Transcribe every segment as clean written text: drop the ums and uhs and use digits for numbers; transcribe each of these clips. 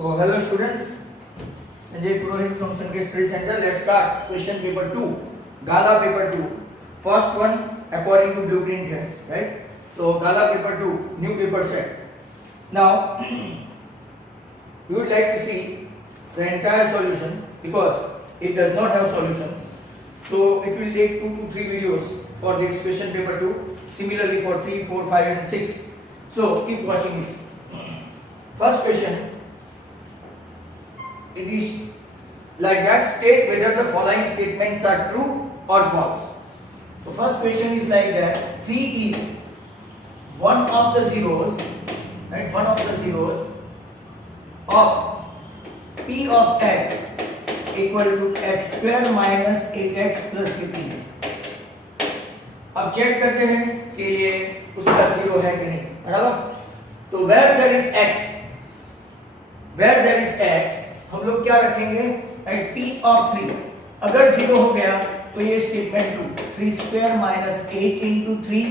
So hello students, Sanjay Purohit from Sankey Study Center. Let's start question paper 2, Gala paper 2. First one according to blueprint here, right? So Gala paper 2, new paper set. Now we would like to see the entire solution because it does not have solution. So it will take 2 to 3 videos for this question paper 2. Similarly for 3, 4, 5 and 6. So keep watching it. First question. It is like that, state whether the following statements are true or false. So first question is like that, 3 is one of the zeros, right? One of the zeros of p of x equal to x square minus 8x plus 15. अब check करते हैं कि ये उसका zero है कि नहीं, बराबर? तो where there is x हम लोग क्या रखेंगे, एट p ऑफ 3. अगर जीरो हो गया तो ये statement true. 3 square minus 8 into 3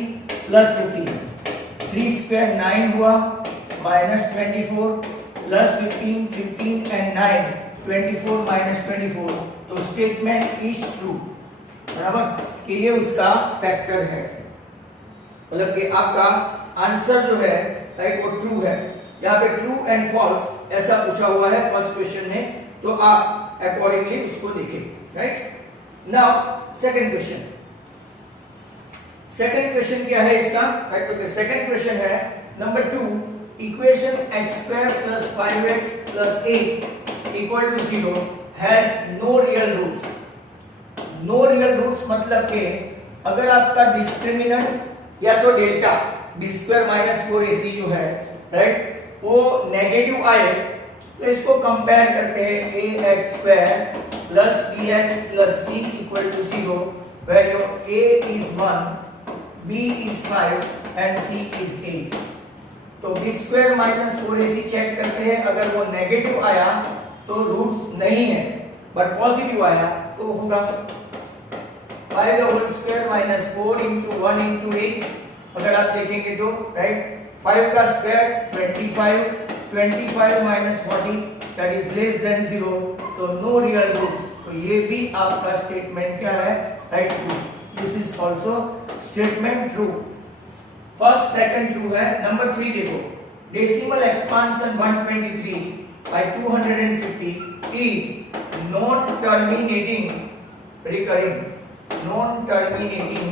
plus 15. 3 square 9 हुआ माइनस 24 प्लस 15, 15 एंड 9 24 माइनस 24. तो स्टेटमेंट इज ट्रू, बराबर, कि ये उसका फैक्टर है. मतलब कि आपका आंसर जो है राइट वो ट्रू है. यहाँ पे ट्रू एंड फॉल्स ऐसा पूछा हुआ है फर्स्ट क्वेश्चन में, तो आप अकॉर्डिंगली उसको देखें, right? Now second question. Second question क्या है इसका, राइट? तो सेकंड क्वेश्चन है number 2, equation x square plus 5x plus 8 equal to 0 has no real roots. No real roots मतलब कि अगर आपका डिस्क्रिमिनेंट या तो delta b square minus 4ac जो है, राइट, वो नेगेटिव आए तो इसको कंपेयर करते हैं ax square plus bx plus c equal to 0 where your a is 1, b is 5 and c is 8. तो b square minus 4ac check करते हैं, अगर वो नेगेटिव आया तो रूट्स नहीं है, बट पॉजिटिव आया तो होगा 5 का whole square minus 4 into 1 into 8. अगर आप देखेंगे तो राइट 5 का square 25, 25 minus 40 that is less than 0, तो नो रियल रूट्स. तो ये भी आपका स्टेटमेंट क्या है, right, true. This is also statement true. First second true है. नंबर 3 देखो, decimal expansion 123 by 250 is non terminating recurring. Non terminating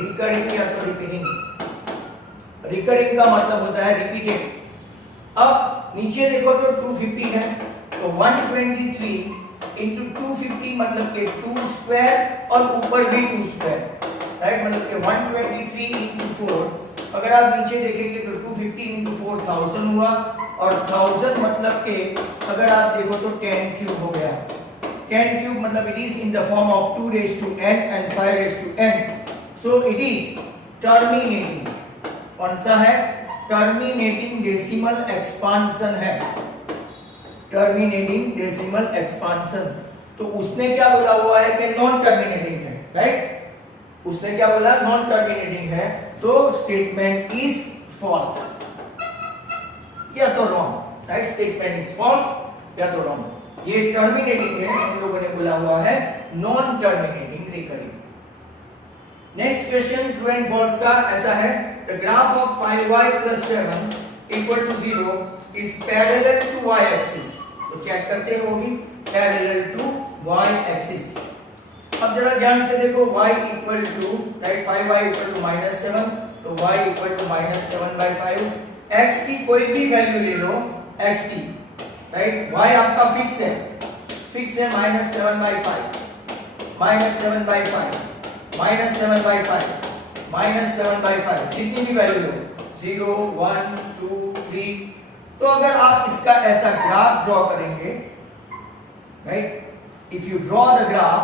recurring या तो रिपीटिंग. रिकरिंग का मतलब होता है रिपीटेड. अब नीचे देखो तो 250 है, तो 123 इंटू 250 मतलब के 2 स्क्वायर और ऊपर भी 2 स्क्वायर, राइट, मतलब के 123 इंटू 4. अगर आप नीचे देखेंगे तो 250 इंटू 4 1000 हुआ, और 1000 मतलब के अगर आप देखो तो 10 क्यूब हो गया. 10 cube मतलब it is in the form of 2 raised to n and 5 raised to n. So it is terminating. कौन सा है? Terminating decimal expansion है. Terminating decimal expansion. तो उसने क्या बोला हुआ है कि non terminating है, right? उसने क्या बोला? non terminating है, तो statement is false. या तो wrong, right? Statement is false या तो wrong. ये टर्मिनेटिंग है, हम लोगों ने बोला हुआ है non terminating recurring. Next question true and false का ऐसा है, the graph of 5y + 7 equal to 0 is parallel to y axis. तो चेक करते हैं, वो भी पैरेलल टू y एक्सिस. अब जरा ध्यान से देखो, y equal to right 5y equal to -7, तो y इक्वल टू -7/5. x की कोई भी वैल्यू ले लो, x की, राइट, y आपका फिक्स है -7/5, -7/5, -7/5, जितनी भी वैल्यू लो 0, 1, 2, 3. तो अगर आप इसका ऐसा ग्राफ ड्रॉ करेंगे, right, if you draw the graph,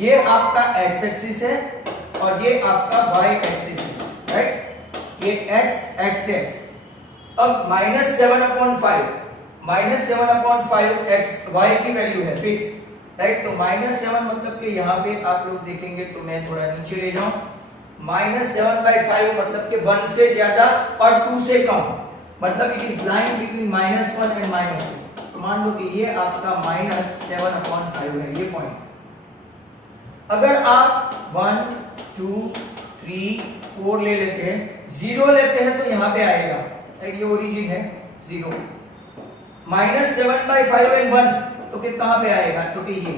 ये आपका x एक्सिस है और ये आपका y एक्सिस है, राइट, ये x डैश. अब -7/5 x y की वैल्यू है फिक्स, राइट. तो -7 मतलब कि यहाँ पे आप लोग देखेंगे तो मैं थोड़ा नीचे ले जाऊं, -7/5 मतलब कि 1 से ज्यादा और 2 से कम. मतलब it is line between -1 and -2। तो मान लो कि ये आपका -7/5 है ये पॉइंट। अगर आप 1 2 3 4 ले लेते हैं, 0 लेते हैं तो यहाँ पे आएगा, ये ओरिजिन है 0। -7/5 एंड 1 तो कि कहाँ पे आएगा, तो कि ये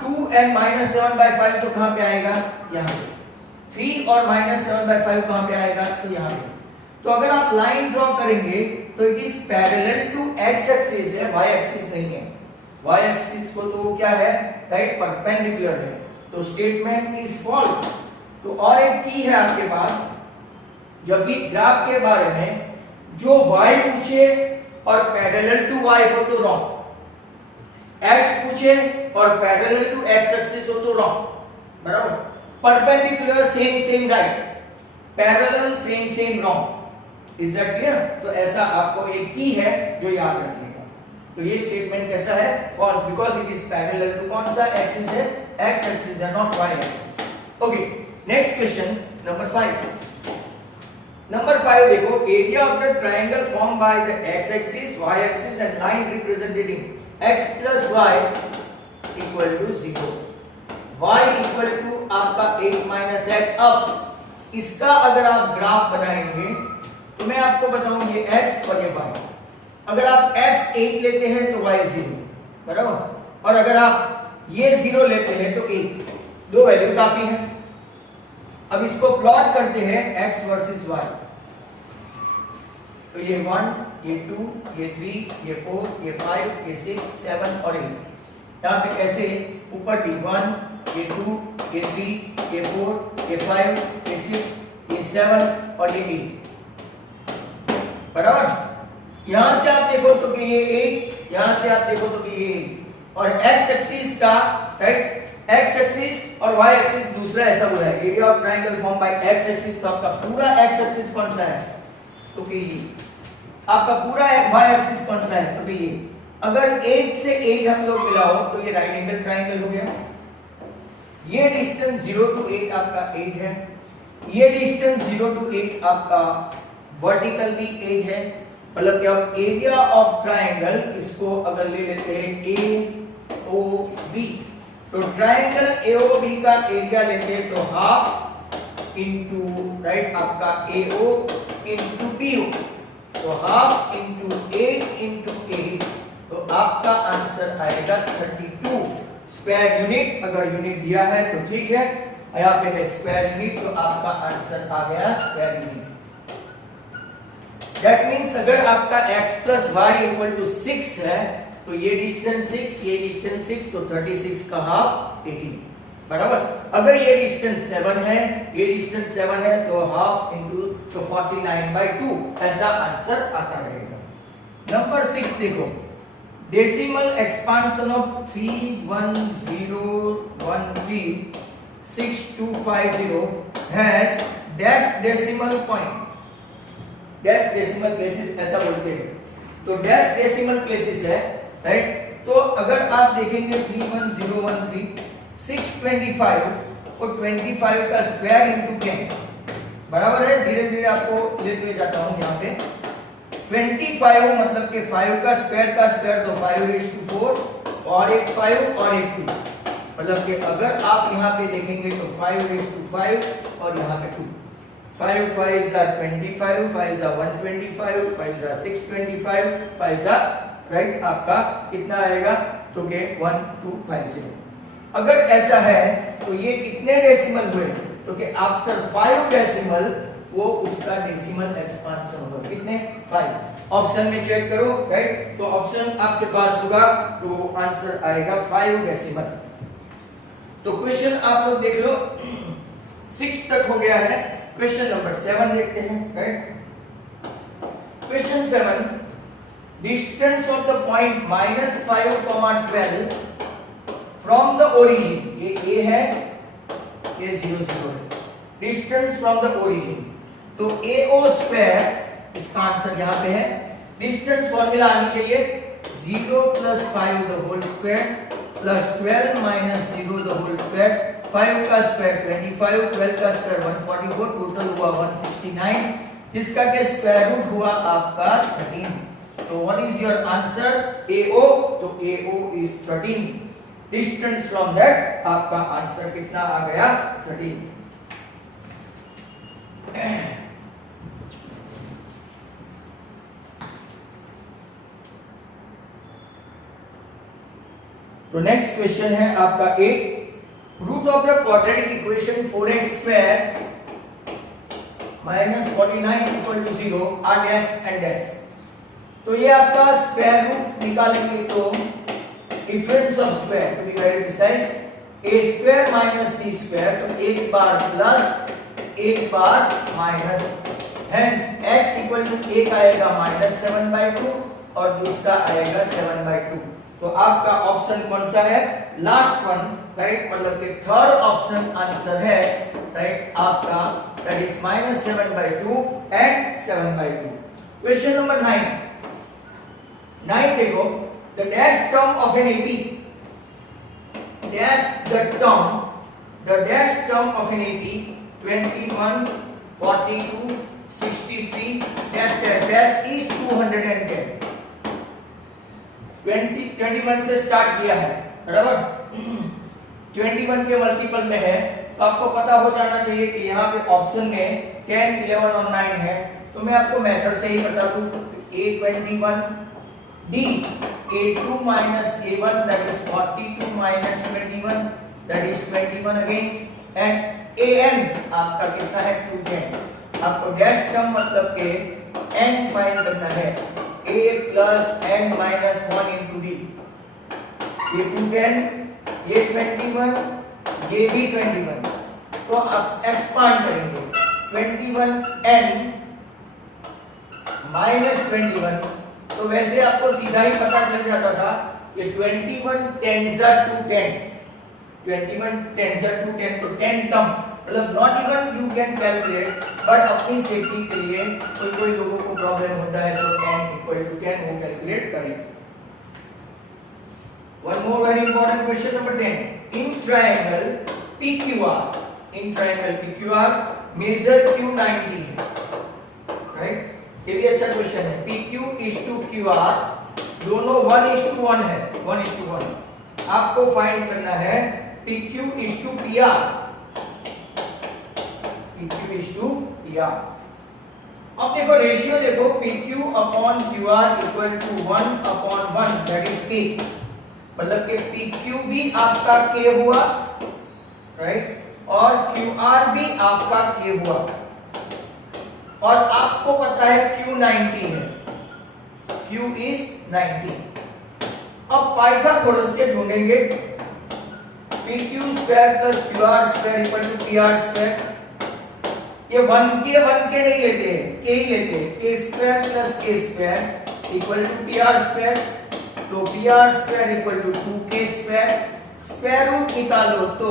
2 एंड -7/5 तो कहाँ पे आएगा, यहाँ पे। 3 और -7/5 कहाँ पे आएगा, तो यहाँ पे। तो अगर आप लाइन ड्रॉ करेंगे तो it is parallel to x axis है, y एक्सिस नहीं है। y एक्सिस को तो क्या है, राइट, परपेंडिकुलर है। तो स्टेटमेंट इज फॉल्स। तो और एक की है आपके पास, जब भी ग्राफ के बारे में जो y पूछे और पैरेलल टू y हो तो रॉन्ग, x पूछे और पैरेलल टू x एक्सिस हो तो रॉन्ग, बराबर। Perpendicular same right, parallel same wrong. Is that clear? तो ऐसा आपको एक की है जो याद रखने का। तो ये स्टेटमेंट कैसा है, false, because it is parallel to कौन सा एक्सिस है, x एक्सिस है, not y axis. Okay, next question number 5। Number 5 देखो, area of the triangle form by the x axis, y axis and line representing x plus y equal to 0, y equal to आपका 8 minus x। अब इसका अगर आप graph बनाएंगे तो मैं आपको बताऊं ये x और ये y। अगर आप x 8 लेते हैं तो y 0, बराबर। और अगर आप ये 0 लेते हैं तो 8, दो वैल्यू काफी है। अब इसको प्लॉट करते हैं x वर्सेस y। तो ये 1, ये 2, ये 3, ये 4, ये 5, ये 6, 7 और 8। यहाँ पे कैसे, ऊपर भी 1, ये 2, ये 3, ये 4, ये 5, ये 6, ये 7 और ये 8, बराबर। यहां से आप देखो तो कि ये 8, यहां से आप देखो तो कि ये 8। और x एक्सिस का, राइट, x एक्सिस और y एक्सिस दूसरा ऐसा बोला है, area of triangle form bye x axis. तो आपका पूरा x एक्सिस कौन सा है, तो कि ये। आपका पूरा y एक्सिस कौन सा है, तो कि ये। अगर 8 से 8 हम लोग मिलाओ तो ये राइट एंगल ट्रायंगल हो गया। ये डिस्टेंस 0 to 8 आपका 8 है, ये डिस्टेंस 0 to 8 आपका वर्टिकल भी 8 है। मतलब क्या, एरिया ऑफ ट्रायंगल, इसको अगर ले लेते हैं AOB, तो ट्रायंगल AOB का एरिया लेते हैं तो हाफ इंटू, राइट, आपका AO इंटू BO, तो हाफ इंटू 8 इंटू 8, तो आपका आंसर आएगा 32 स्क्वायर यूनिट। अगर यूनिट दिया है तो ठीक है, यहाँ पे है स्क्वायर यूनिट, तो आपका आंसर आ गया स्क्वायर यूनिट। दैट मींस अगर आपका x plus y equal to 6 है तो ये डिस्टेंस 6, ये डिस्टेंस 6, तो 36 का हाफ 18, बराबर। अगर ये डिस्टेंस 7 है, ये डिस्टेंस 7 है, तो हाफ इंटू तो 49/2, ऐसा आंसर आता रहेगा। नंबर 6 देखो, decimal expansion of 310136250 has dash decimal point, dash decimal places ऐसा बोलते हैं। तो डैश डेसिमल प्लेसेस है, राइट। तो अगर आप देखेंगे 31013 625 और 25 का स्क्वायर इंटू 10, बराबर है। धीरे धीरे आपको लेते जाता हूं। यहाँ पे 25 मतलब कि 5 का स्क्वायर तो 5/4 और एक 5 और एक 2, मतलब कि अगर आप यहाँ पे देखेंगे तो 5/5 और यहाँ पे 2। 5 5s are 25, 5s are 125, 5s are 625, 5s are, right, आपका कितना आएगा, तो के 1250। अगर ऐसा है तो ये कितने डेसिमल हुए, तो कि आफ्टर 5 डेसिमल वो उसका डेसिमल एक्सपांशन होगा, कितने, 5। ऑप्शन में चेक करो, राइट। तो ऑप्शन आपके पास होगा तो आंसर आएगा 5 डेसिमल। तो क्वेश्चन आप लोग देख लो, 6 तक हो गया है। क्वेश्चन नंबर 7 देखते हैं, right. Question 7, distance of the point -5, 12 from the origin, ये A है, ये 0 0 है। डिस्टेंस फ्रॉम द ओरिजिन, तो AO स्क्वायर इसका आंसर यहाँ पे है। डिस्टेंस फॉर्मूला आनी चाहिए 0 + 5 the whole square plus 12 - 0 the whole square. 5 का स्क्वायर 25, 12 का स्क्वायर 144, टोटल हुआ 169। जिसका के स्क्वायर रूट हुआ आपका 13। तो what is your answer? AO। तो AO is 13। Distance from that आपका आंसर कितना आ गया? 13। तो नेक्स्ट क्वेश्चन है आपका 8। Root of the quadratic equation 4x square minus 49 equal to 0 are dash and dash. तो ये आपका स्क्वायर रूट निकालेंगे तो difference of square to be very precise a square minus b square, तो एक बार प्लस एक बार minus, hence x equal to एक आएगा माइनस 7/2 और दूसरा आएगा 7/2। तो आपका ऑप्शन कौन सा है? लास्ट वन, राइट, मतलब कि थर्ड ऑप्शन आंसर है, राइट, आपका that is minus 7/2 and 7/2। Question number 9 देखो, the dash term of an AP dash the dash term of an AP 21 42 63 dash dash dash is 210। 21 से start किया है, बराबर, 21 के मल्टीपल में है, तो आपको पता हो जाना चाहिए कि यहाँ पे ऑप्शन में 10, 11 और 9 है। तो मैं आपको मेथड से ही बता दूं, A21 D A2 minus A1 that is 42 minus 21 that is 21 again and AN आपका कितना है? 210। आपको डैश टर्म मतलब के n फाइंड करना है, a plus n minus 1 into d। ये 210, ये 21, ये भी 21। तो आप एक्सपांड करेंगे, 21n माइनस 21। तो वैसे आपको सीधा ही पता चल जाता था कि 21 10 to 10, 21 10 to 10, तो 10 टर्म, मतलब not even you can calculate, but अपनी सेफ्टी के लिए कोई लोगों को प्रॉब्लम होता है तो n इक्वल टू 10 वो कैलकुलेट करें। One more very important question number 10। In triangle PQR measure Q 90 है, राइट, ये भी अच्छा क्वेश्चन है। PQ is to QR दोनों 1:1 है, 1:1। आपको फाइंड करना है PQ is to PR, PQ is to PR। अब देखो रेशियो देखो, PQ upon QR equal to 1/1 that is K, मतलब कि PQ भी आपका K हुआ, राइट, और QR भी आपका K हुआ, और आपको पता है Q 90 है, Q is 90। अब पाइथागोरस से ढूंढेंगे PQ square plus QR square equal to PR square. ये 1K नहीं लेते हैं, K ही लेते हैं, K square plus K square equal to PR square, तो PR square equal to 2K square. Square root निकालो तो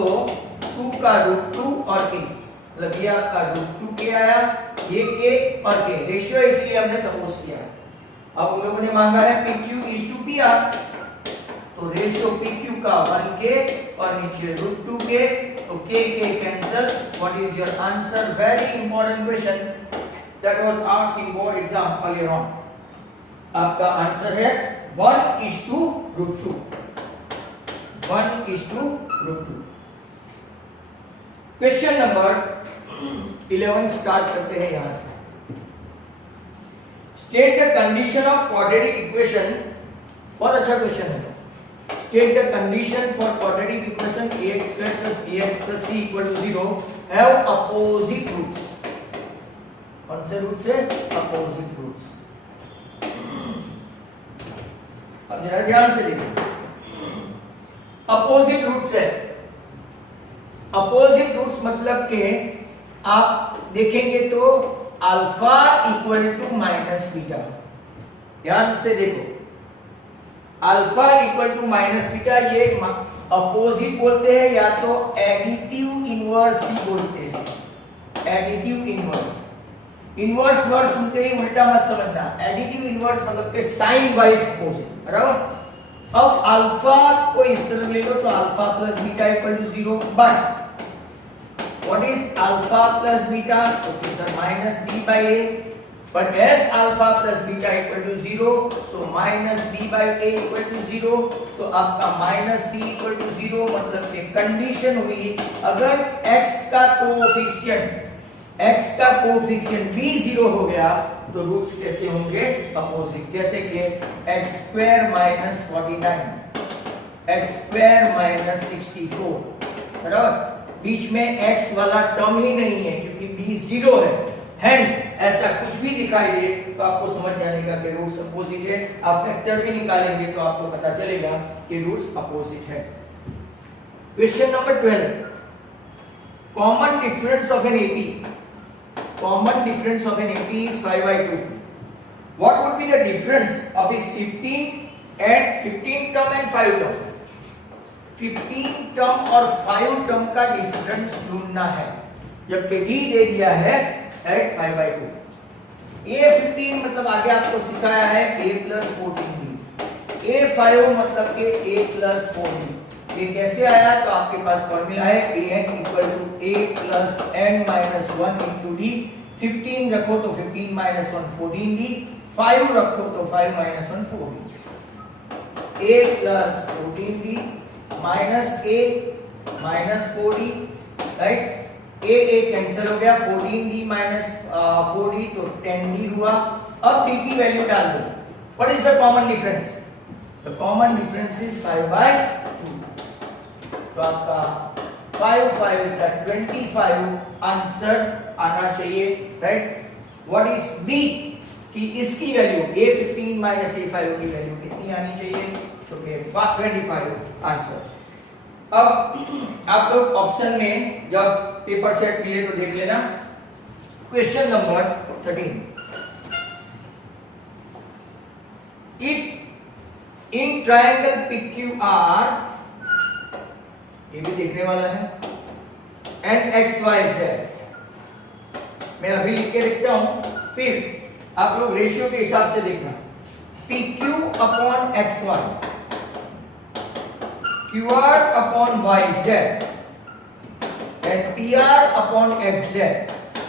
2 का रूट 2 और K, मतलब ये आपका रूट 2K आया, ये K और K रेशियो इसलिए हमने सपोज किया। अब उन लोगों ने मांगा है PQ is to PR, तो रेशियो PQ का 1K और नीचे रूट 2K, तो K cancel. What is your answer? Very important question that was asked in board exam earlier on. आपका आंसर है 1:√2, 1:√2। क्वेश्चन नंबर 11 स्टार्ट करते हैं यहां से। State the condition of quadratic equation, बहुत अच्छा क्वेश्चन है। State the condition for quadratic equation ax square plus bx plus c equal to 0 have opposite roots। कौन से रूट से? opposite roots। अब जरा ध्यान से देखिए, opposite roots है, opposite roots मतलब के आप देखेंगे तो alpha equal to minus beta. ध्यान से देखो, alpha equal to minus beta, ये अपोजिट बोलते हैं या तो एडिटिव इनवर्स भी बोलते हैं, एडिटिव इनवर्स। इनवर्स वर्ड सुनते ही उल्टा मत समझना, एडिटिव इनवर्स मतलब के साइन वाइज अपोजिट, बराबर। अब अल्फा को इस तरह ले लो तो alpha plus beta equal to 0, but what is alpha plus beta? Okay sir, minus b by a, but as alpha plus beta equal to 0, so minus b by a equal to 0, तो आपका minus b equal to 0 मतलब कि condition हुई अगर x का coefficient b 0 हो गया तो रूट्स कैसे होंगे? अपोजिट, जैसे कि x square minus 49, x square minus 64, बराबर? बीच में x वाला टर्म ही नहीं है क्योंकि b 0 है, हेंस ऐसा कुछ भी दिखाई दे तो आपको समझ जाने का कि रूट्स अपोजिट है। आप वेक्टर भी निकालेंगे तो आपको पता चलेगा कि रूट्स अपोजिट है। Question number 12, common difference of an AP. Common difference of an AP is 5/2. What would be the difference of his 15 term and 5 term? 15 term और 5 term का डिफरेंस ढूंढना है, जबकि D दे दिया है at 5/2। A15 मतलब आगे आपको सिखाया है A plus 14B, A5 मतलब के A plus 4B। ये कैसे आया? तो आपके पास फॉर्मूला है an equal to a plus n minus 1 into d. 15 रखो तो 15 माइनस 1 14d, 5 रखो तो 5 minus 1 4d, a plus 14d minus a minus 4d, right? a cancel हो गया, 14d माइनस 4d तो 10d हुआ। अब d की वैल्यू डाल दो। What is the common difference? The common difference is 5/2। तो आपका 5 5 is 25 आंसर आना चाहिए, राइट? व्हाट इज बी कि इसकी वैल्यू a15 माइनस a5 की वैल्यू कितनी आनी चाहिए? तो 25 आंसर। अब आप लोग ऑप्शन में जब पेपर सेट मिले तो देख लेना। Question number 13, if in triangle PQR, ये भी देखने वाला है, एन एक्स वाई जेड, मैं अभी लिख के लिखता हूं, फिर आप लोग रेशियो के हिसाब से देखना। P Q upon X Y, Q R upon Y Z and P R upon X Z.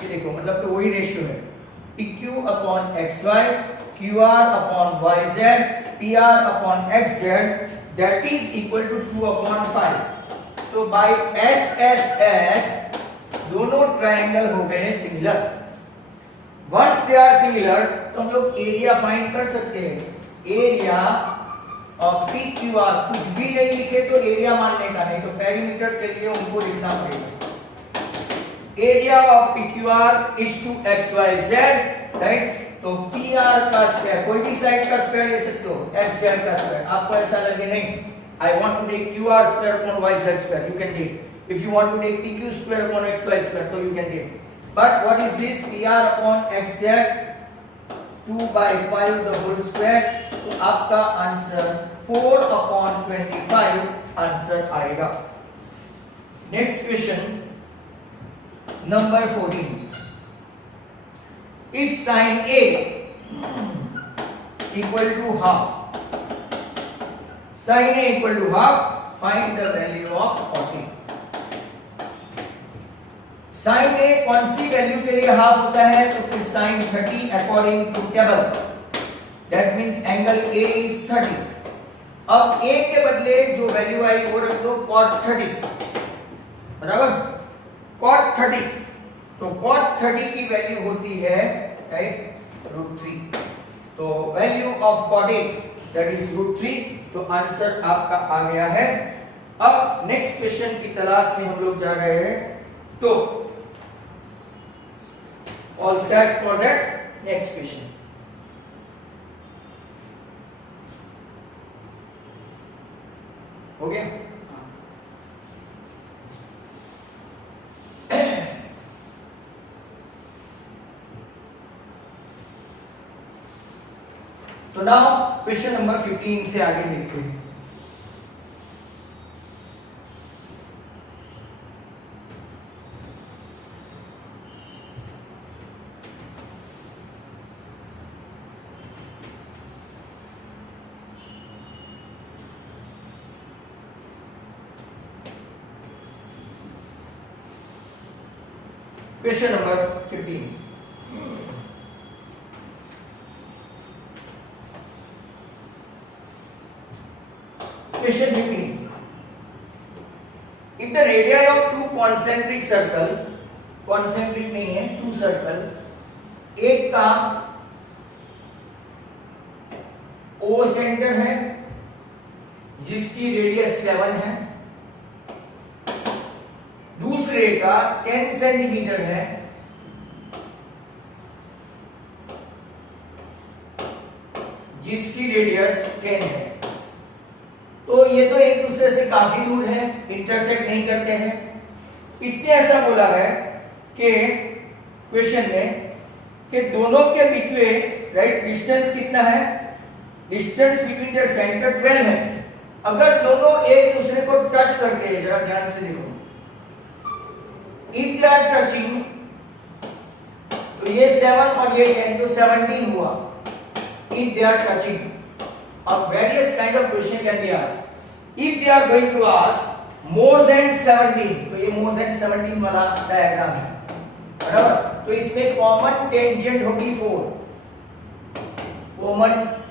ये देखो मतलब तो वही रेशियो है, P Q upon X Y, Q R upon Y Z, P R upon X Z, that is equal to 2/5। तो by S S S दोनों triangle हो गए similar. Once they are similar तो हम लोग एरिया फाइंड कर सकते हैं। Area of P Q are, कुछ भी नहीं लिखे तो एरिया मानने का नहीं, तो पेरीमीटर के लिए उनको लिखना पड़ेगा। Area of P Q R is to X Y Z, right? तो पी आर का स्क्वायर, कोई भी साइड का स्क्वायर ले सकते हो, एक्स जेड का स्क्वायर। आपको ऐसा लगे नहीं I want to take QR square upon YZ square, you can take. If you want to take PQ square upon XY square, so you can take. But what is this? PR upon XZ, 2/5 the whole square. तो आपका answer 4/25 answer आएगा। Next question number 14, if sin A equal to half, sin A equal to half, find the value of 40। sin A कौन सी value के लिए half होता है? तो sin 30 according to table, that means angle A is 30। अब A के बदले जो वैल्यू आई वो रख दो cot 30, बराबर? cot 30, तो cot 30 की वैल्यू होती है राइट √3। तो value of cot A that is √3। तो आंसर आपका आ गया है। अब नेक्स्ट क्वेश्चन की तलाश में हम लोग जा रहे हैं, तो all set for that. Next question, हो गया? तो नाउ क्वेश्चन नंबर 15 से आगे देखते हैं। Question number 15. Question 15. If the radii of two concentric circle, concentric नहीं है, two circle, एक का O सेंटर है जिसकी रेडियस 7 है, दूसरे का 10 सेंटीमीटर है जिसकी रेडियस 10 है, तो ये तो एक दूसरे से काफी दूर है, इंटरसेक्ट नहीं करते हैं. इसने ऐसा बोला है कि क्वेश्चन में कि दोनों के बीच में राइट डिस्टेंस कितना है, डिस्टेंस बिटवीन देयर सेंटर 12 है. अगर दोनों एक दूसरे को टच करते हैं, जरा ध्यान से देखो, इफ दे आर टचिंग, तो ये 7 और ये 10 तो 17 हुआ. इफ दे आर टचिंग, अब various kind of question can be asked. If they are going to ask more than 17, तो ये more than 17 वाला डायग्राम है, बराबर. तो इसमें कॉमन टेंजेंट होगी 4,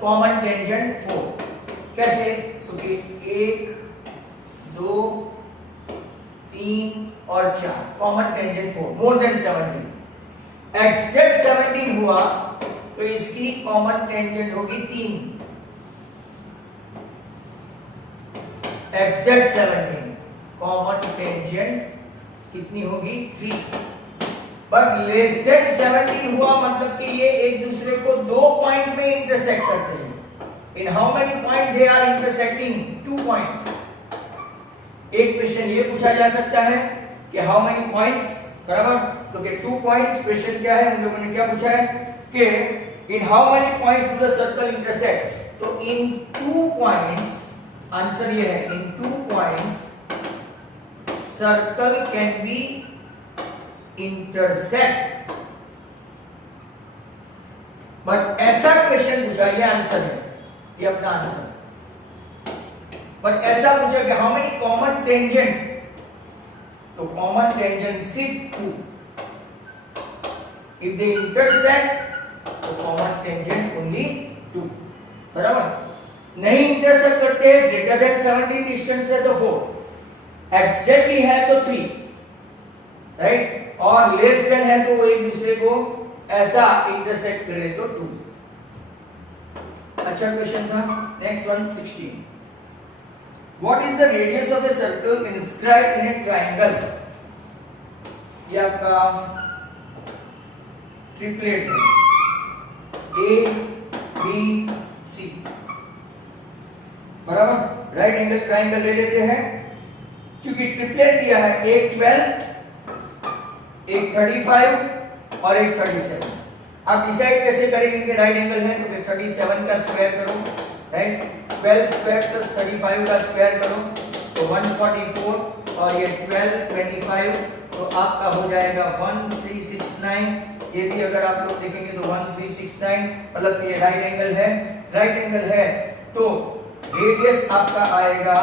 कॉमन टेंजेंट 4. कैसे? क्योंकि 1, 2, 3 और 4 common tangent 4, more than 17. Exact 17 हुआ तो इसकी कॉमन टेंजेंट होगी 3. एग्जैक्ट 17, कॉमन टेंजेंट कितनी होगी? 3. बट लेस देन 17 हुआ मतलब कि ये एक दूसरे को 2 पॉइंट में इंटरसेक्ट करते हैं. In how many point they are intersecting? 2 points. एक क्वेश्चन ये पूछा जा सकता है कि हाउ मेनी पॉइंट्स, बराबर. तो कि 2 पॉइंट्स. क्वेश्चन क्या है, हम लोगों ने क्या पूछा है कि इन how many points do the circle intersect. तो इन 2 पॉइंट्स, आंसर ये है, इन 2 points circle can be intersect. But ऐसा क्वेश्चन पूछा, ये आंसर है, ये अपना आंसर. बट ऐसा पूछा कि हाउ मेनी कॉमन टेंजेंट, तो कॉमन टेंजेंट सिर्फ 2. इफ दे इंटरसेक्ट तो कॉमन टेंजेंट ओनली 2, बराबर. नहीं इंटरसेक्ट करते, ग्रेटर देन 17 डिस्टेंस है तो 4, एग्जैक्टली है तो 3, राइट. और लेस देन है तो वो एक दूसरे को ऐसा इंटरसेक्ट करे तो 2. अच्छा क्वेश्चन था. Next one 16. What is the radius of a circle inscribed in A triangle. ये आपका ट्रिपलेट है, A B C, बराबर. राइट एंगल ट्रायंगल ले लेते हैं. क्योंकि ट्रिपलेट दिया है, एक 12, एक 35 और एक 37. आप डिसाइड कैसे करेंगे कि राइट एंगल है, तो 37 का स्क्वायर करो, राइट. 12 स्क्वायर प्लस 35 का स्क्वायर करो तो 144, और ये 12 25 तो आपका हो जाएगा 1369. ये भी अगर आप लोग देखेंगे तो 1369, मतलब ये राइट एंगल है. राइट एंगल है तो रेडियस आपका आएगा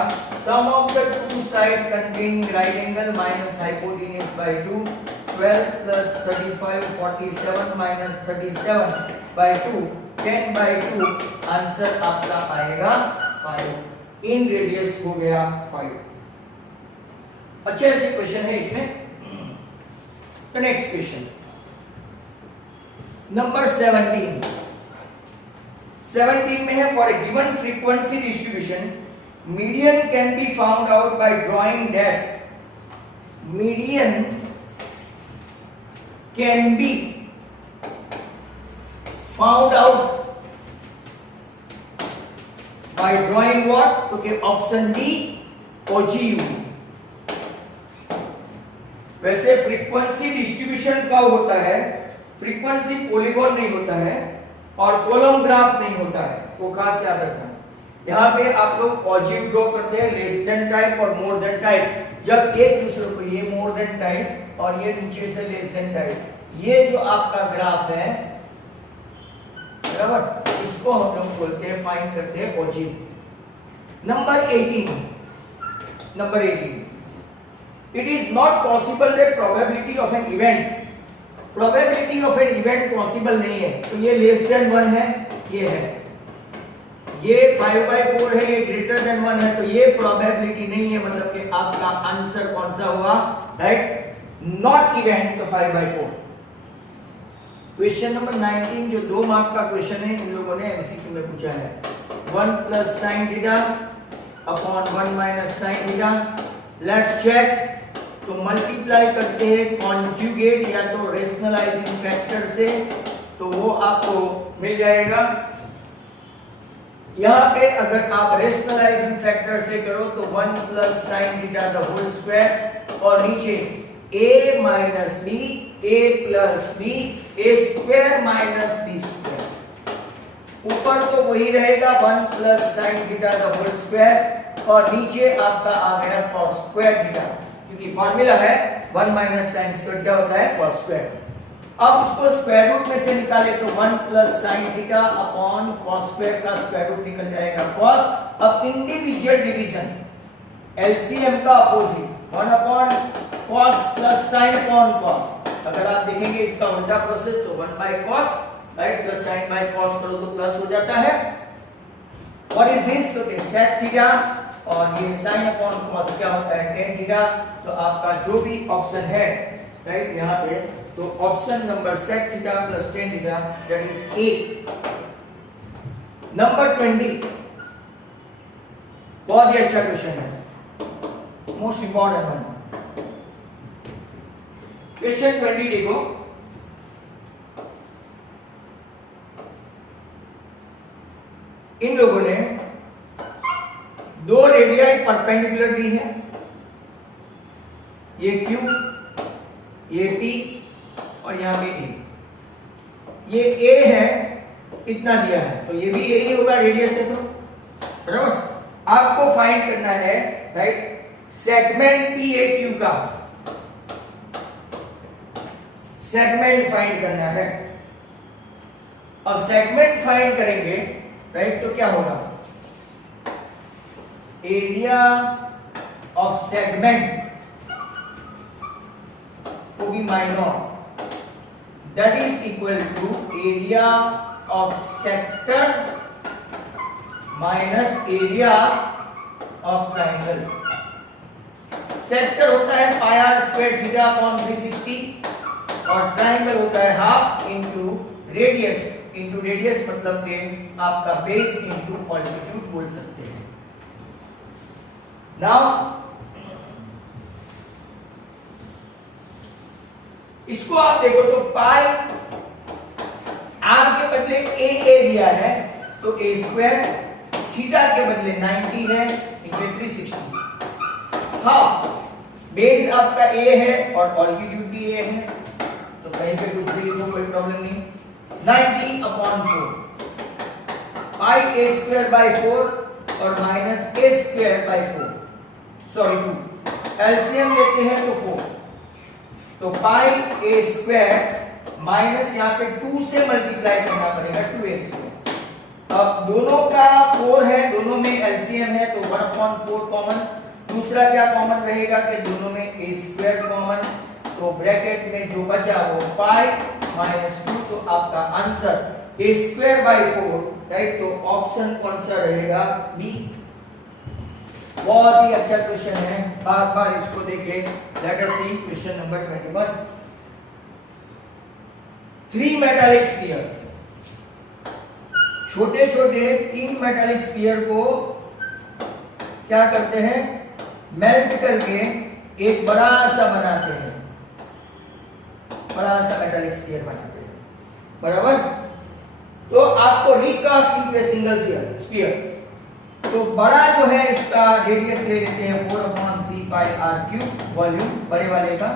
sum of the two side containing right angle minus hypotenuse by 2. 12 plus 35 47 minus 37 by 2, 10 by 2. Answer आपका आएगा 5. इन रेडियस हो गया 5. अच्छे से क्वेश्चन है इसमें. तो नेक्स्ट क्वेश्चन नंबर 17. 17 में है, for a given frequency distribution median can be found out by drawing dash. Median can be found out by drawing what. तो के ऑप्शन डी OGU. वैसे फ्रीक्वेंसी डिस्ट्रीब्यूशन का होता है, फ्रीक्वेंसी पॉलीगॉन नहीं होता है और कॉलम ग्राफ नहीं होता है, वो खास याद रखना. यहाँ पे आप लोग ऑब्जेक्ट ड्रॉ करते हैं, लेस देन टाइप और मोर देन टाइप. जब एक दूसरे को, ये मोर देन टाइप और ये नीचे से लेस देन टाइप, ये जो आपका ग्राफ है, बराबर, इसको हम लोग बोलते हैं, फाइंड करते हैं object. Number 18. Number 18. It is not possible that probability of an event probability of an event possible नहीं है, तो ये लेस देन 1 है, ये है, ये 5/4 है, ये ग्रेटर देन 1 है, तो ये प्रोबेबिलिटी नहीं है, मतलब कि आपका आंसर कौन सा हुआ, राइट, नॉट इवेंट, तो 5/4। क्वेश्चन नंबर 19 जो 2 मार्क का क्वेश्चन है, इन लोगों ने एमसीक्यू में पूछा है, 1 + sin theta upon 1 - sin theta. Let's check. तो मल्टीप्लाई करते हैं कॉन्जुगेट या तो रेशनलाइजिंग फैक्टर से, तो वो आपको मिल जाएगा। यहां पे अगर आप रेशनलाइजिंग फैक्टर से करो तो 1 + sin theta the whole square, और नीचे a - b a + b a square minus b square. ऊपर तो वही रहेगा 1 + sin theta the whole square, और नीचे आपका आ गया cos स्क्वायर थीटा, क्योंकि फॉर्मूला है 1 - sin स्क्वायर क्या होता है, cos स्क्वायर। अब उसको स्क्वायर रूट में से निकाले तो 1 + sin theta upon cos square का स्क्वायर रूट निकल जाएगा cos। अब इंडिविजुअल डिवीजन, एलसीएम का opposite 1 upon cos + sin upon cos। अगर आप देखेंगे इसका उल्टा प्रोसेस तो 1/cos, राइट, + sin/cos करो तो प्लस हो जाता है। व्हाट इज दिस, तो sec थीटा, और ये sin अपॉन cos क्या होता है, tan थीटा। तो आपका जो भी ऑप्शन है, राइट, यहाँ पे तो option number sec theta + tan theta, that is a. Number 20 बहुत ही अच्छा क्वेश्चन है, मोस्ट इंपॉर्टेंट वन। क्वेश्चन 20 देखो, इन लोगों ने 2 रेडियाई परपेंडिकुलर दी है, ये Q, ये P और यहां पे A। ये A है, इतना दिया है, तो ये भी यही होगा, रेडियस है, तो बराबर। आपको फाइंड करना है, राइट, सेगमेंट PAQ का सेगमेंट फाइंड करना है। और सेगमेंट फाइंड करेंगे, राइट, तो क्या होगा, area of segment will be minor, that is equal to area of sector minus area of triangle। Sector होता है πr² थीटा अपॉन 360, और ट्राइंगल होता है half into radius, into radius मतलब कि आपका बेस इंटू ऑल्टीट्यूड बोल सकते हैं। नाउ इसको आप देखो तो पाई आर के बदले ए दिया है, तो a², थीटा के बदले 90 है, नीचे 360। हाफ बेस आपका a है और ऑल्टीट्यूड भी a है, तो कहीं पे कुछ भी लिखो कोई प्रॉब्लम नहीं। 90/4 पाई a²/4 और माइनस a²/4, सॉरी 2, एलसीएम लेते हैं तो 4, तो पाई a² माइनस यहाँ पे 2 से मल्टीप्लाई करना पड़ेगा 2a²। अब दोनों का 4 है, दोनों में एलसीएम है, तो 1/4 कॉमन। दूसरा क्या कॉमन रहेगा कि दोनों में a² कॉमन, तो ब्रैकेट में जो बचा वो पाई -2, तो आपका आंसर a²/4, राइट। तो ऑप्शन कौन सा रहेगा, बी। बहुत ही अच्छा क्वेश्चन है, बार बार इसको देखें। लेट अस सी क्वेश्चन नंबर 21। 3 मेटालिक स्फीयर, छोटे छोटे 3 मेटालिक स्फीयर को क्या करते हैं, मेल्ट करके एक बड़ा सा बनाते हैं, बड़ा सा मेटालिक स्फीयर बनाते हैं, बराबर। तो आपको recast into a single sphere, तो बड़ा जो है इसका रेडियस ले लेते हैं 4/3 पाई r³ वॉल्यूम बड़े वाले का,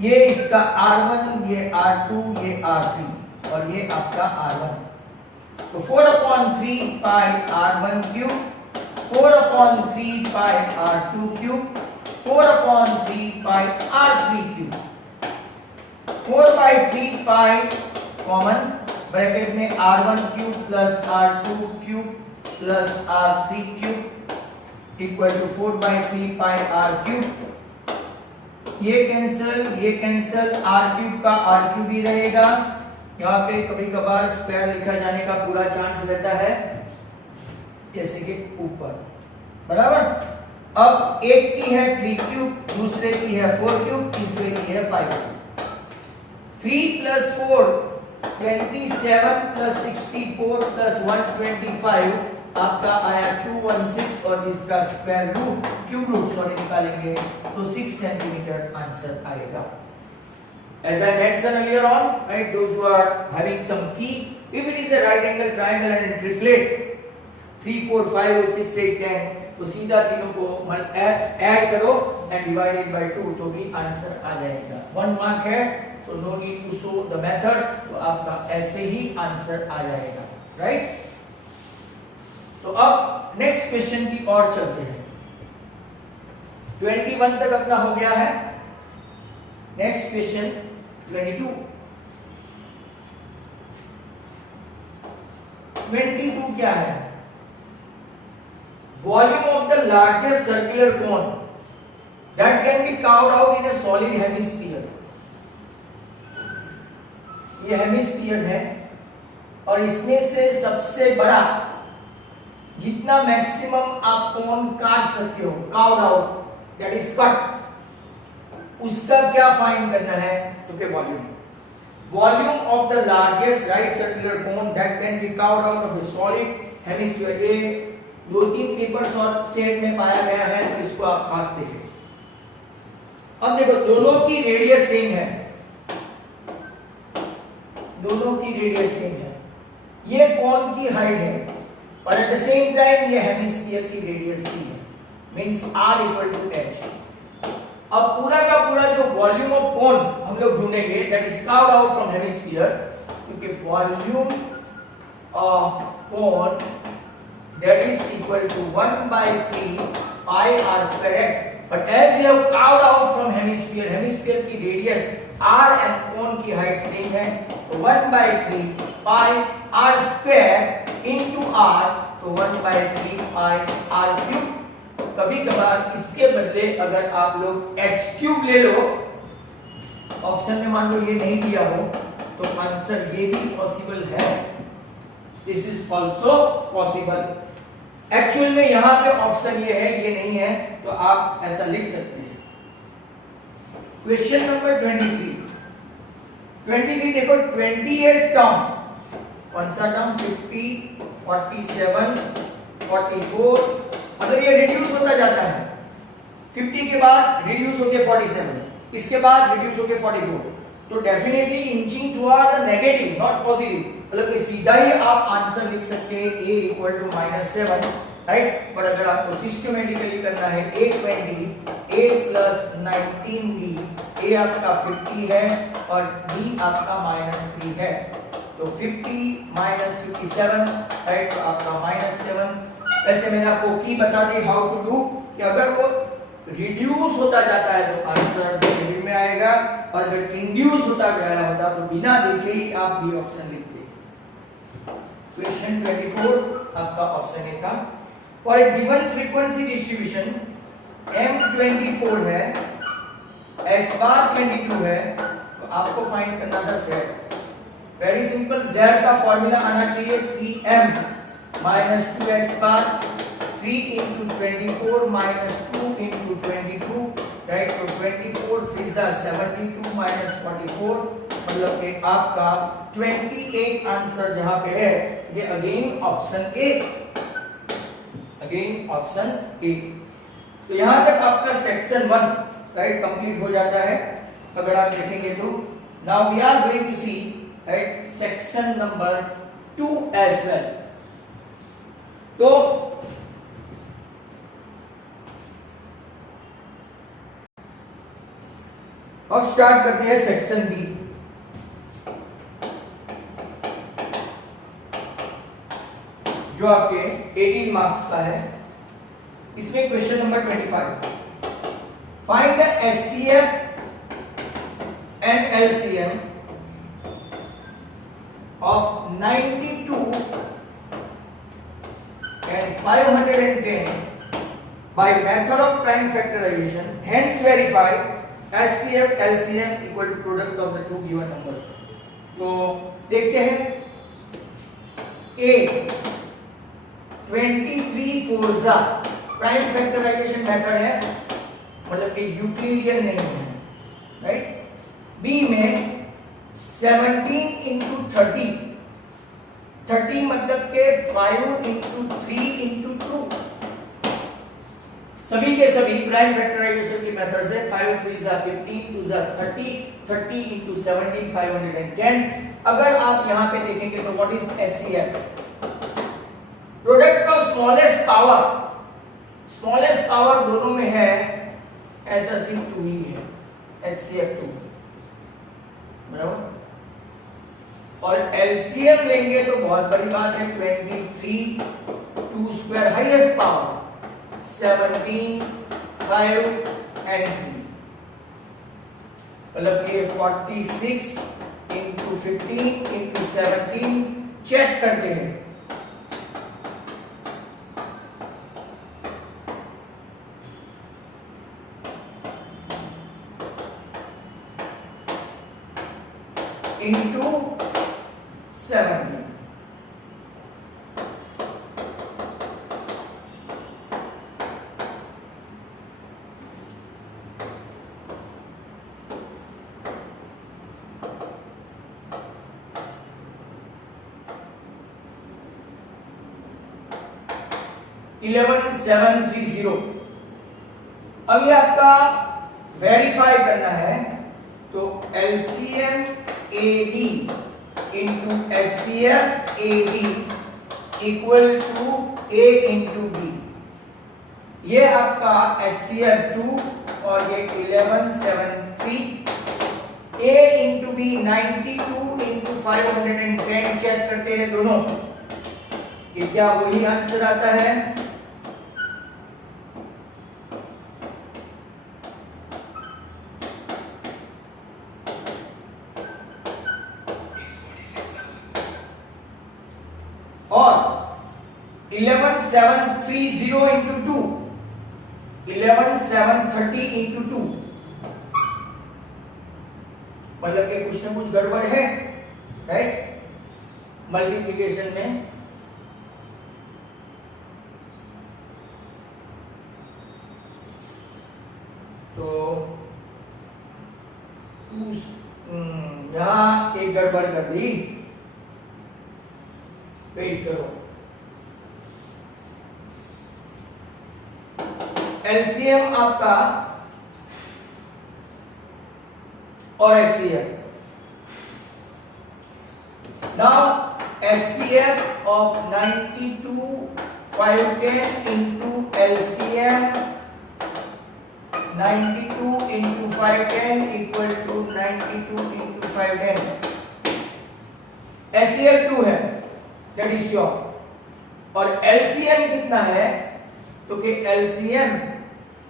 ये इसका r1, ये r2, ये r3 और ये आपका r1। तो 4/3 पाई r1³, 4/3 पाई r2³, 4/3 पाई r3³, 4/3 पाई कॉमन, ब्रैकेट में r1³ plus r2³ plus r3³ equal to 4/3 pi r³ ये कैंसल, आर क्यूब का आर क्यूब ही रहेगा। यहाँ पे कभी कभार स्क्वायर लिखा जाने का पूरा चांस रहता है, जैसे कि ऊपर, बराबर। अब एक की है 3 क्यूब, दूसरे की है 4 क्यूब, तीसरे की है 5 क्यूब। 3 + 4 27 + 64 + 125 आपका आया 216 और इसका square root cube root sorry निकालेंगे तो 6 सेंटीमीटर आंसर आएगा। As I mentioned earlier on, right, those who are having some key, if it is a right angle triangle and a triplet 3 4 5 6 8 10 तो सीधा तीनों को ऐड करो एंड डिवाइडेड बाय 2 तो भी आंसर आ जाएगा। 1 मार्क है तो no need to show the method, तो आपका ऐसे ही आंसर आ जाएगा, राइट। तो अब नेक्स्ट क्वेश्चन की ओर चलते हैं। 21 तक अपना हो गया है। नेक्स्ट क्वेश्चन 22 क्या है? Volume of the largest circular cone that can be carved out in a solid hemisphere. ये हेमिस्फीयर है और इसमें से सबसे बड़ा जितना मैक्सिमम आप कोन काट सकते हो, carved out, that is cut, उसका क्या फाइंड करना है? तो क्या volume of the largest right circular cone that can be carved out of a solid hemisphere। ये 2-3 पेपर्स और सेट में पाया गया है, तो इसको आप खास देखें। अब देखो दोनों की रेडियस सेम है, दोनों की रेडियस सेम है, ये कोन की हाइट है और एट द सेम टाइम ये हेमिस्फीयर की रेडियस भी है, मींस r = h। अब पूरा का पूरा जो वॉल्यूम ऑफ कोन हम लोग ढूंढेंगे that is carved out from hemisphere, क्योंकि volume of cone that is equal to 1/3 pi r²। but as we have carved out from hemisphere, hemisphere की रेडियस r and कोन की हाइट सेम है, तो 1/3 pi r² into r, तो 1/3 pi r³। कभी कभार इसके बदले अगर आप लोग h³ ले लो, ऑप्शन में मान लो ये नहीं दिया हो, तो आंसर ये भी पॉसिबल है। This is also possible. Actual में यहां पे ऑप्शन ये है, ये नहीं है, तो आप ऐसा लिख सकते हैं। क्वेश्चन नंबर 23 देखो, 28 टर्म, कौन सा टर्म? 50, 47, 44, मतलब ये रिड्यूस होता जाता है। 50 के बाद रिड्यूस होके 47, इसके बाद रिड्यूस होके 44, तो definitely inching toward the negative, not positive, मतलब कि सीधा ही आप आंसर लिख सकते हैं a = -7, राइट। पर अगर आपको सिस्टमैटिकली करना है 820 a + 19b, a आपका 50 है और b आपका -3 है, तो 50 - 57, राइट, तो आपका -7। वैसे मैंने आपको की बता दी हाउ टू डू, कि अगर वो रिड्यूस होता जाता है तो आंसर नेगेटिव में आएगा, और अगर इंड्यूस होता गया होता तो बिना देखे ही आप बी ऑप्शन लिखते। क्वेश्चन 24 आपका ऑप्शन ए था। For a given frequency distribution m24 है, x बार 22 है, तो आपको फाइंड करना था z। वेरी सिंपल, z का फॉर्मूला आना चाहिए 3m - 2x बार 3 × 24 - 2 × 22, राइट। तो 24 3 72 - 44, मतलब कि आपका 28 आंसर जहां पे है ये again option A, again option A. तो यहां तक आपका सेक्शन 1 राइट कंप्लीट हो जाता है। अगर आप देखेंगे तो now we are going to see right section number 2 as well. तो अब स्टार्ट करते हैं सेक्शन बी। जो आपके 18 मार्क्स का है। इसमें question number 25, find the HCF and LCM of 92 and 510 by method of prime factorization, hence verify HCF LCM equal to product of the two given number. तो देखते हैं A 23 फोर्जा प्राइम फैक्टराइजेशन मेथड है, मतलब कि यूक्लिडियन नहीं है, right. B में 17 इंटू 30 मतलब के 5 इंटू 3 इंटू 2 सभी के सभी प्राइम फैक्टराइजेशन की मेथड से 5 3 जा 15 2 जा 30 30 इंटू 17 510। अगर आप यहां पे देखेंगे तो what is HCF, product of smallest power दोनों में है, ऐसा सिर्फ 2 ही है, HCF 2 बराबर। और LCM लेंगे तो बहुत बड़ी बात है, 23 2 स्क्वायर हाईएस्ट पावर 17 5 and 3 मतलब ये 46 इंटू 15 इंटू 17 चेक करते हैं। इंटू 17 11730। अब ये आपका वेरीफाई करना है, तो LCM AB into HCF AB equal to A into B। ये आपका HCF 2 और ये 1173 A into B 92 into 510 check करते हैं दोनों कि क्या वही आंसर आता है। और 11730 इंटू 2 11730 इंटू 2 मतलब कि कुछ ना कुछ गड़बड़ है, राइट, मल्टीप्लिकेशन में। तो यहां एक गड़बड़ कर दी, वेट करो। LCM आपका और HCF, now HCF of 92 510 into LCM 92 into 510 equal to 92 into 510। HCF 2 है, that is sure। और LCM कितना है, तो कि LCM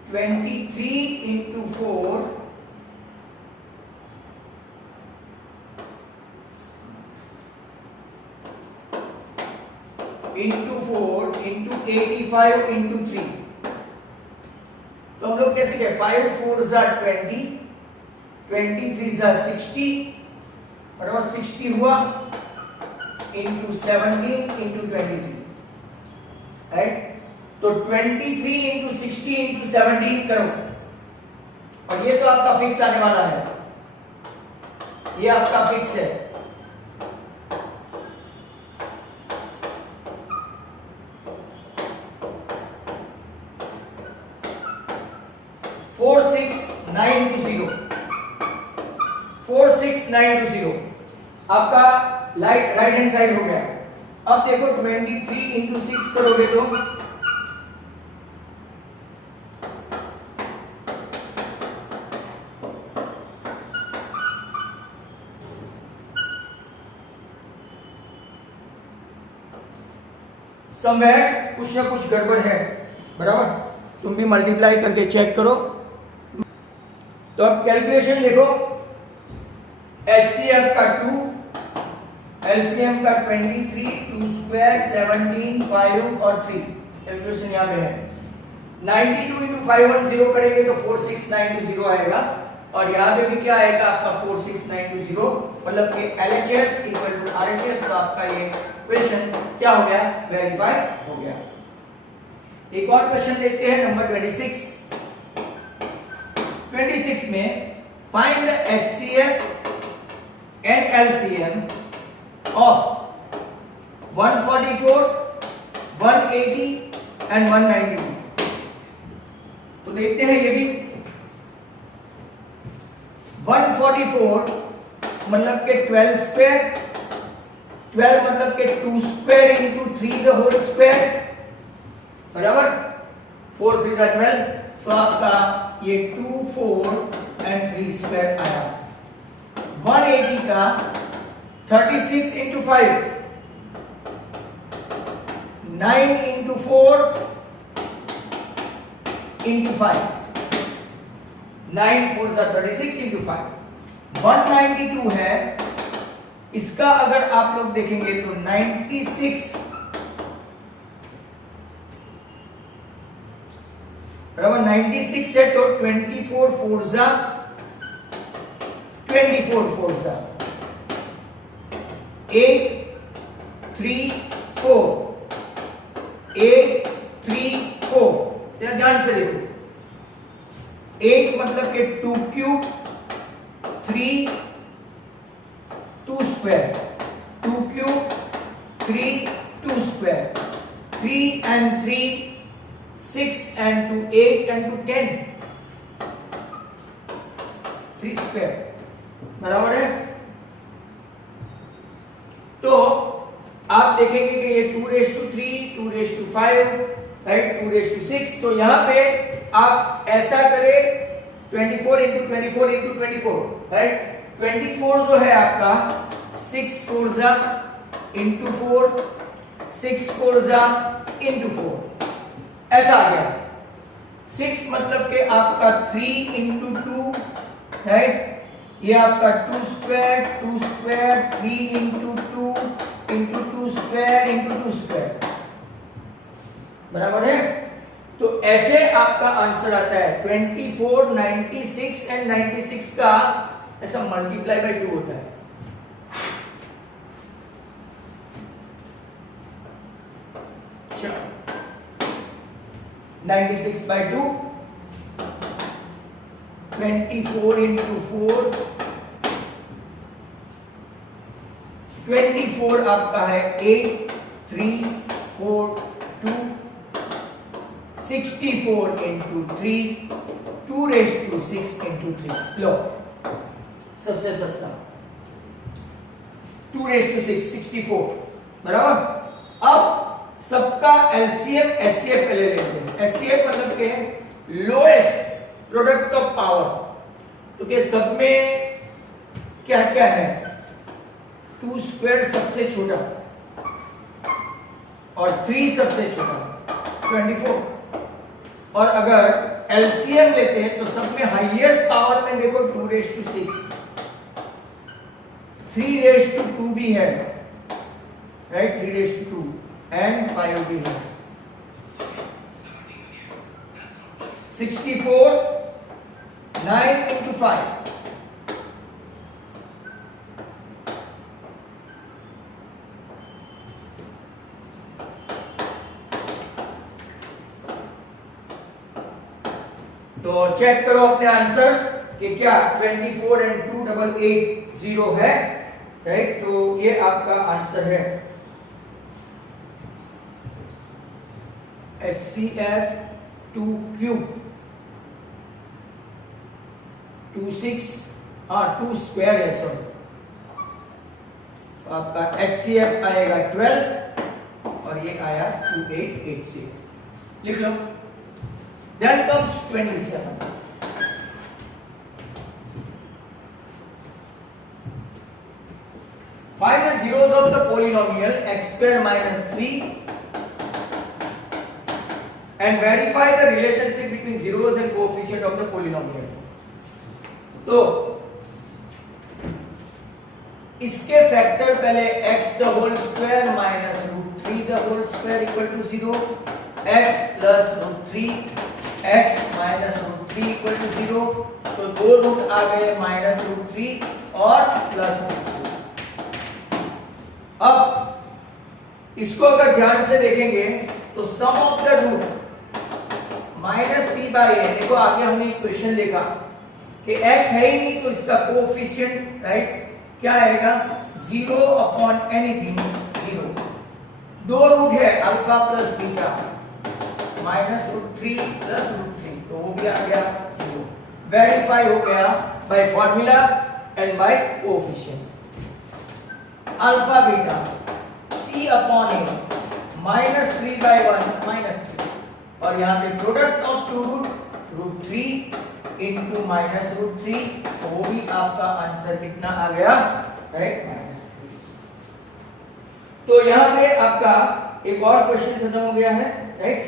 23 into 4 into 4 into 85 into 3। तो हम लोग कैसे कहें, 5 4 जा 20 23 जा 60 बराबर 60 हुआ इंटू 17 इंटू 23, राइट। तो 23 इंटू 60 इंटू 17 करो, और ये तो आपका फिक्स आने वाला है, ये आपका फिक्स है। फोर सिक्स नाइन टू 0 आपका राइट हैंड साइड हो गया। अब देखो 23 इंटू 6 करोगे तो समवेयर कुछ ना कुछ गड़बड़ है, बराबर। तुम भी मल्टीप्लाई करके चेक करो। तो अब कैलकुलेशन देखो, HCF का 2, LCM का 23 2 स्क्वायर 17 5 और 3, कैलकुलेशन यहाँ पे है। 92 इंटू 510 करेंगे तो 46920 आएगा, और यहाँ पे भी क्या आएगा आपका 46920, मतलब कि LHS इक्वल टू RHS। तो आपका ये क्वेश्चन क्या हो गया, वेरीफाई हो गया। एक और क्वेश्चन देखते हैं नंबर 26। 26 में find the HCF and LCM of 144, 180 and 192। तो देखते हैं ये भी। 144 मतलब के 12 स्क्वायर, 12 मतलब के 2 square into 3 the whole square, बराबर 4 3 12। तो आपका ये 2 4 एंड 3 स्क्वायर आया। 180 का 36 इंटू 5, 9 इंटू 4 इंटू 5, 9 4 36 इंटू 5। 192 है, इसका अगर आप लोग देखेंगे तो 96 बराबर 96 है, तो 24 4 जा 24 4 जा 8 3 4 8 3 4। ध्यान से देखो, 8 मतलब के 2 cube, 3 2 square, 2 cube 3 2 square, 3 and 3 6 and 2 8 and 2 10, 3 square, बराबर है। तो आप देखेंगे कि ये 2⁵3 2⁵5 राइट, 2⁵6। तो यहां पे आप ऐसा करें 24 इंटू 24 इंटू 24 राइट। 24 जो है आपका 6 4 जा इंटू 4, 6 4 जा इंटू 4, ऐसा आ गया। 6 मतलब के आपका 3 इंटू 2 राइट, ये आपका 2 square 3 into 2 into 2 square into 2 square, बराबर है। तो ऐसे आपका आंसर आता है 24 96 एंड 96 का ऐसा मल्टीप्लाई बाय 2 होता है। चलो 96 बाय 2, 24 इंटू 4, 24 आपका है 8 3 4 2, 64 इंटू 3 2⁵6 इंटू 3। लो सबसे सस्ता 2⁵6 64, बराबर। अब सबका एलसीएम एचसीएफ ले लेते हैं। एचसीएफ मतलब के लोएस्ट प्रोडक्ट ऑफ पावर। तो क्या सब में क्या क्या है, 2 स्क्वायर सबसे छोटा और 3 सबसे छोटा 24। और अगर एलसीएम लेते हैं तो सब में हाईएस्ट पावर में देखो 2⁵6, 3⁵2 भी है राइट, 3⁵2 एंड 5 भी है। 64 9 इंटू 5, तो चेक करो अपने आंसर कि क्या 24 एंड 2 880 है राइट। तो ये आपका आंसर है HCF 2 क्यूब 26 2 स्क्वायर है सॉरी। तो आपका HCF आएगा 12 और ये आया 2880, लिख लो। Then comes 27. Find the zeros of the polynomial x square minus 3 and verify the relationship between zeros and coefficient of the polynomial. तो इसके फैक्टर पहले x the whole square minus √3 the whole square equal to 0, x plus √3 x minus root 3 equal to 0। तो दो root आ गए minus root 3 और plus root 3। अब इसको अगर ध्यान से देखेंगे तो sum of the root minus p by a, देखो आगे हमने इक्वेशन देखा कि x है ही नहीं तो इसका कोएफिशिएंट राइट क्या आएगा 0 अपॉन एनीथिंग 0। दो रूट है alpha plus beta minus root 3 plus root 3, तो वो भी आ गया 0। वेरीफाई हो गया by formula and by coefficient. Alpha beta c upon a minus 3 by 1 minus 3, और यहाँ पे product of two root 3 into minus root 3, तो वो भी आपका आंसर कितना आ गया राइट माइनस 3। तो यहाँ पे आपका एक और क्वेश्चन खत्म हो गया है राइट।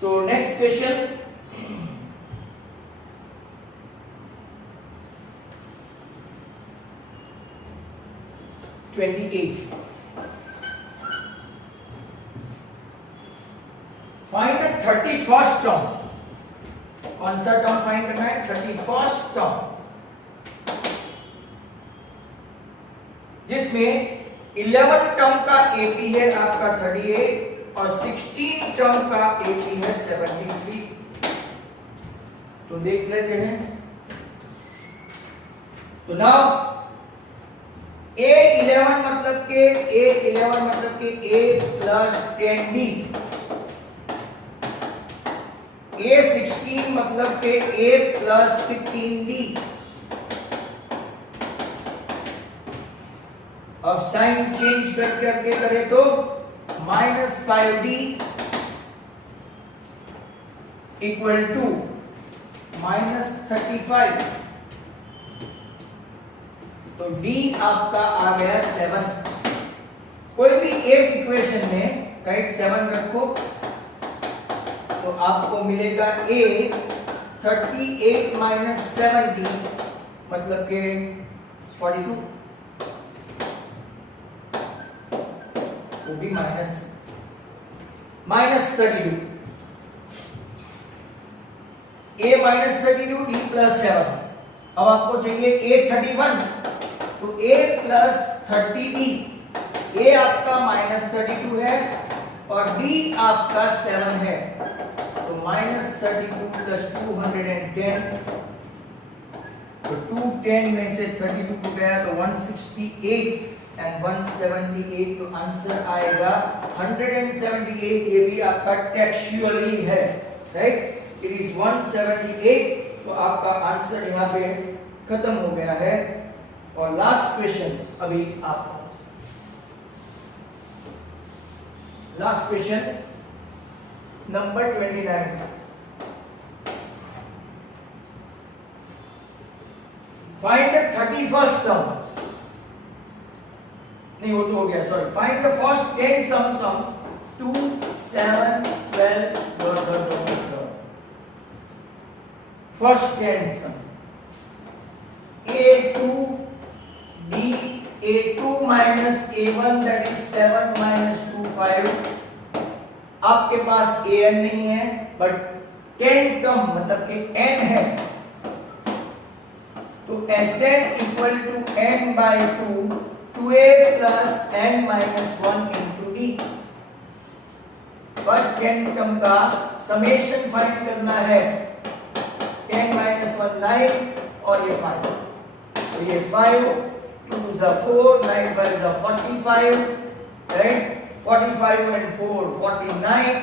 तो next question find the 31st term. कौन सा टर्म फाइंड करना है 31st टर्म, जिसमें 11 टर्म का एपी है आपका 38 और 16 टर्म का एपी है 73। तो देख लेते हैं। तो नाउ A11 मतलब के A प्लस 10D, A16 मतलब के A प्लस 15D। अब साइन चेंज करके करें तो minus 5D equal to minus 35, तो D आपका आ गया 7। कोई भी एक इक्वेशन में राइट 7 रखो तो आपको मिलेगा A 38 माइनस 70 मतलब के 42, वो भी minus 32। A minus 32 D plus 7। अब आपको चाहिए A 31, तो A प्लस 30D। A आपका माइनस 32 है और D आपका 7 है, तो माइनस 32 प्लस 210, तो 210 में से 32 को गया तो 168 एंड 178, तो आंसर आएगा 178। ये भी आपका टेक्सचुअली है राइट, इट इज 178। तो आपका आंसर यहाँ पे खत्म हो गया है। और लास्ट क्वेश्चन अभी आपका last question number 29। Find the 31st term, नहीं वो तो हो गया, sorry. Find the first 10 sums 2 7 12 dot. First 10 sum A2 B A2 minus A1 that is 7 minus 2 5। आपके पास an नहीं है बट 10 टर्म मतलब कि n है, तो Sn equal to n by 2 2a plus n minus 1 into d। First 10 term का summation find करना है। 10 माइनस 1 9 और ये 5, तो ये 5 2 is 4 9 5 is 45 right, 45 and 4 49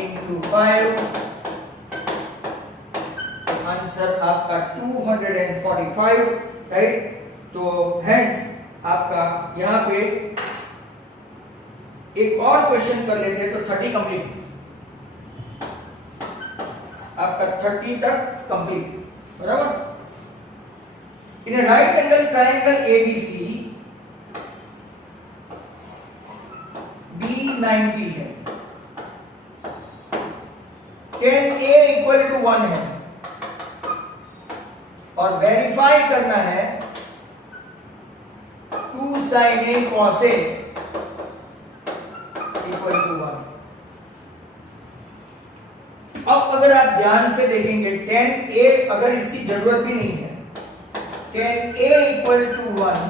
into 5, answer आपका 245 राइट। तो हेंस आपका यहाँ पे एक और क्वेश्चन कर लेते हैं तो 30 कंप्लीट, आपका 30 तक कंप्लीट बराबर। In a right angle triangle ABC, B 90 है, 10A इक्वल टू 1 है, और वेरीफाई करना है 2 sin A cos A equal to 1। अब अगर आप ध्यान से देखेंगे 10a अगर इसकी जरूरत भी नहीं है, 10a इक्वल टू 1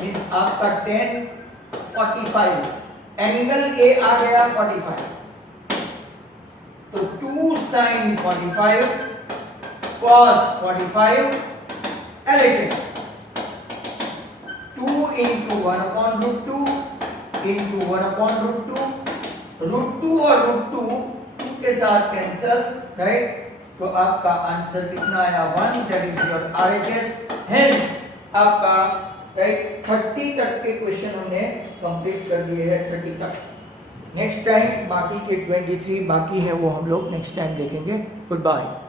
मीन्स आपका 10 45, एंगल a आ गया 45, तो 2 sin 45 cos 45 LHS 2 into 1 upon root 2 into 1 upon root 2, root 2 और root 2 के साथ कैंसल, राइट? तो आपका आंसर कितना आया 1, that is your RHS। Hence आपका राइट 30 तक के क्वेश्चन हमने कंप्लीट कर दिए हैं, 30 तक। नेक्स्ट टाइम बाकी के 23 बाकी है वो हम लोग नेक्स्ट टाइम देखेंगे। Good bye.